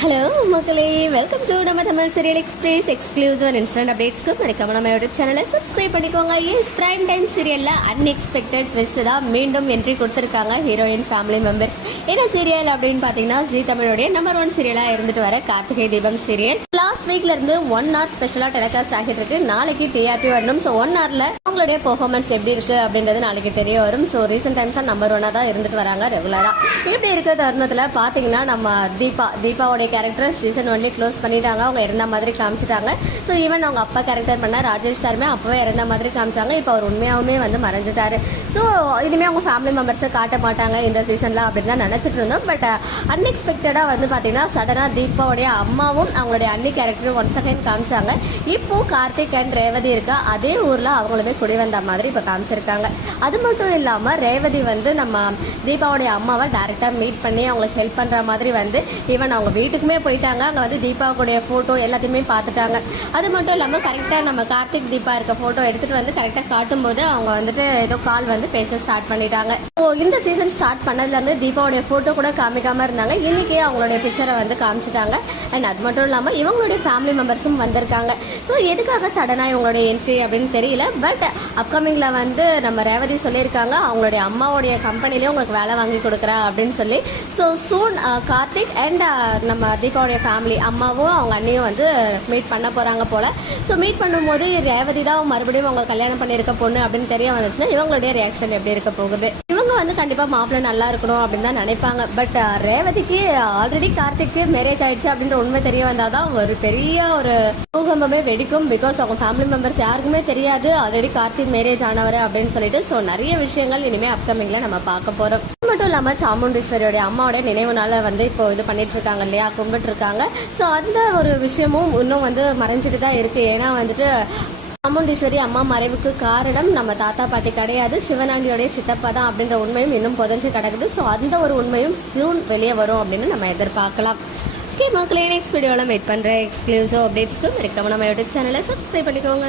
Hello மக்களே. Welcome to நம்ம Tamil serial express exclusive instant அப்டேட்ஸ்க்கு மறக்காம நம்ம யூடியூப் சேனலை சப்ஸ்கிரைப் பண்ணிக்கோங்க. எஸ் பிரைம் டைம் சீரியலில் அன்எக்ஸ்பெக்டட் ட்விஸ்ட் தான் மீண்டும் என்ட்ரி கொடுத்துருக்காங்க ஹீரோயின் ஃபேமிலி மெம்பர்ஸ் என்ன சீரியல் அப்படின்னு பார்த்தீங்கன்னா ஜி தமிழோடைய நம்பர் ஒன் சீரியலாக இருந்துட்டு வர கார்த்திகை தீபம் சீரியல் லாஸ்ட் வீக்ல இருந்து ஒன் ஹவர் ஸ்பெஷலாக டெலிகாஸ்ட் ஆகிட்டு இருக்கு நாளைக்கு டிஆர்பி வரணும். ஸோ ஒன் ஹவர்ல அவங்களுடைய பெர்ஃபார்மன்ஸ் எப்படி இருக்கு அப்படின்றது நாளைக்கு தெரிய வரும். ஸோ ரீசெண்ட் டைம்ஸாக நம்பர் ஒன்னாக தான் இருந்துட்டு வராங்க ரெகுலரா இப்படி இருக்க தருணத்தில் பார்த்தீங்கன்னா நம்ம தீபா தீபாவுடைய கேரக்டர் சீசன் ஒன்லி க்ளோஸ் பண்ணிட்டாங்க. அவங்க இருந்த மாதிரி காமிச்சிட்டாங்க. ஸோ ஈவன் அவங்க அப்பா கேரக்டர் பண்ண ராஜேஷ் சாருமே அப்பவே இருந்த மாதிரி காமிச்சாங்க. இப்போ அவர் உண்மையாகவுமே வந்து மறைஞ்சிட்டாரு. ஸோ இனிமே அவங்க ஃபேமிலி மெம்பர்ஸை காட்ட மாட்டாங்க இந்த சீசன்ல அப்படின்னு தான் நினச்சிட்டு இருந்தோம். பட் அன்எக்ஸ்பெக்டடாக uh, வந்து பார்த்தீங்கன்னா சடனாக தீபாவுடைய அம்மாவும் அவங்களுடைய அன்னி கேரக்டர் கேரக்டரும் ஒன் செகண்ட் காமிச்சாங்க. இப்போ கார்த்திக் அண்ட் ரேவதி இருக்கா? அதே ஊரில் அவங்களுமே குடி வந்த மாதிரி இப்போ காமிச்சிருக்காங்க. அது மட்டும் இல்லாமல் ரேவதி வந்து நம்ம தீபாவுடைய அம்மாவை டைரெக்டாக மீட் பண்ணி அவங்களுக்கு ஹெல்ப் பண்ணுற மாதிரி வந்து ஈவன் அவங்க வீட்டுக்குமே போயிட்டாங்க. அங்கே வந்து தீபாவுடைய ஃபோட்டோ எல்லாத்தையுமே பார்த்துட்டாங்க. அது மட்டும் இல்லாமல் கரெக்டாக நம்ம கார்த்திக் தீபா இருக்க ஃபோட்டோ எடுத்துகிட்டு வந்து கரெக்டாக காட்டும்போது அவங்க வந்துட்டு ஏதோ கால் வந்து பேச ஸ்டார்ட் பண்ணிட்டாங்க. ஸோ இந்த சீசன் ஸ்டார்ட் பண்ணதுலேருந்து தீபாவுடைய ஃபோட்டோ கூட காமிக்காம இருந்தாங்க. இன்னைக்கே அவங்களுடைய பிக்சரை வந்து காமிச்சிட்டாங்க. அண்ட் அது மட்டும் இல்லாமல் இவங்களுடைய ஃபேமிலி மெம்பர்ஸும் வந்திருக்காங்க. ஸோ எதுக்காக சடனாக இவங்களுடைய என்ட்ரி அப்படின்னு தெரியல. பட் அப்கமிங்கில் வந்து நம்ம ரேவதி சொல்லியிருக்காங்க. அவங்களுடைய அம்மாவுடைய கம்பெனிலே உங்களுக்கு வேலை வாங்கி கொடுக்குறேன் அப்படின்னு சொல்லி. ஸோ சூன் கார்த்திக் அண்ட் நம்ம தீபாவுடைய ஃபேமிலி அம்மாவும் அவங்க அண்ணியும் வந்து மீட் பண்ண போகிறாங்க போல். ஸோ மீட் பண்ணும்போது ரேவதி தான் மறுபடியும் அவங்க கல்யாணம் பண்ணியிருக்க பொண்ணு அப்படின்னு தெரிய வந்துச்சுன்னா இவங்களுடைய ரியாக்ஷன் எப்படி இருக்க போகுது? இவங்க வந்து கண்டிப்பாக மாப்பிள்ளை நல்லா இருக்கணும் அப்படின்னு தான் நினைப்பாங்க. பட் ரேவதிக்கு ஆல்ரெடி கார்த்திக்கு மேரேஜ் ஆயிடுச்சு அப்படின்ற உண்மை தெரிய வந்தாதான் ஒரு பெரிய ஒரு பூகம்பமே வெடிக்கும். பிகாஸ் அவங்க ஃபேமிலி மெம்பர்ஸ் யாருக்குமே தெரியாது. ஆல்ரெடி கார்த்திக் மேரேஜ் ஆனவர் அப்படின்னு சொல்லிட்டு ஸோ நிறைய விஷயங்கள் இனிமே அப்கமிங்ல நம்ம பார்க்க போறோம். மட்டும் இல்லாம சாமுண்டீஸ்வரியோட அம்மாவோட நினைவு நாள வந்து இப்போ இது பண்ணிட்டு இருக்காங்க இல்லையா? கும்பிட்டு இருக்காங்க. ஸோ அந்த ஒரு விஷயமும் இன்னும் வந்து மறைஞ்சிட்டு தான் இருக்கு. ஏன்னா வந்துட்டு சாமுண்டீஸ்வரி அம்மா மறைவுக்கு காரணம் நம்ம தாத்தா பாட்டி கிடையாது. சிவனாண்டியோடைய சித்தப்பா தான் அப்படின்ற உண்மையும் இன்னும் புதஞ்சு கிடக்குது. ஸோ அந்த ஒரு உண்மையும் சூன் வெளியே வரும் அப்படின்னு நம்ம எதிர்பார்க்கலாம். ஓகே மக்களே நெக்ஸ்ட் வீடியோவில் வெயிட் பண்ணுற எக்ஸ்க்ளூசிவ் அப்டேட்ஸ்க்கு மறக்காம நம்ம யூடியூப் சேனலை சப்ஸ்கிரைப் பண்ணிக்கோங்க.